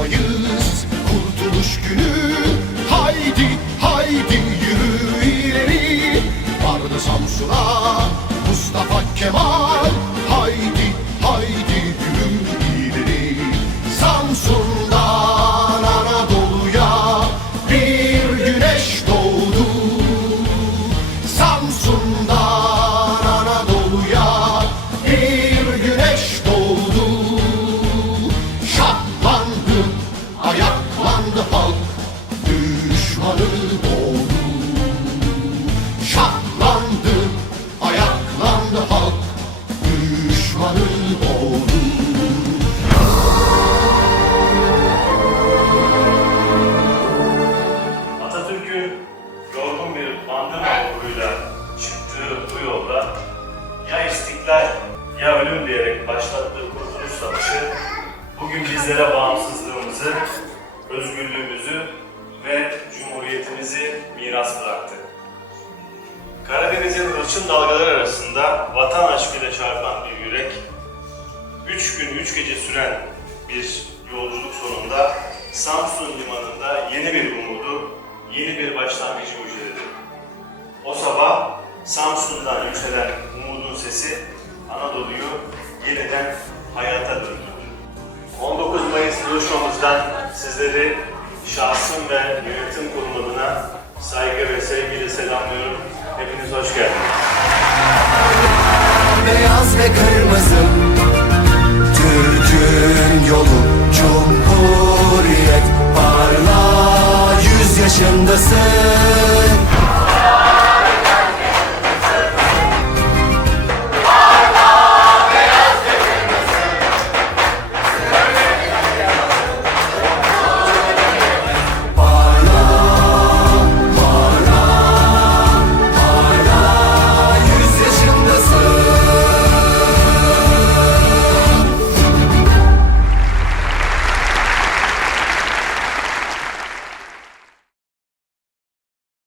for you. Atatürk'ün bu yolda ya istiklal ya ölüm diyerek başlattığı kurtuluş savaşı bugün bizlere bağımsızlığımızı, özgürlüğümüzü ve cumhuriyetimizi miras bıraktı. Karadeniz'in hırçın dalgaları arasında vatan aşkıyla çarpan bir yürek, üç gün üç gece süren bir yolculuk sonunda Samsun limanında yeni bir umudu, yeni bir başlangıcı müjdeledi. O sabah Samsun'dan yükselen umudun sesi Anadolu'yu yeniden hayata döndürdü. 19 Mayıs buluşmamızdan sizleri şahsım ve yönetim kurulu adına saygı ve sevgiyle selamlıyorum. Hepiniz hoş geldiniz. Beyaz ve kırmızı Türk'ün yolu Cumhuriyet Parla yüz yaşındasın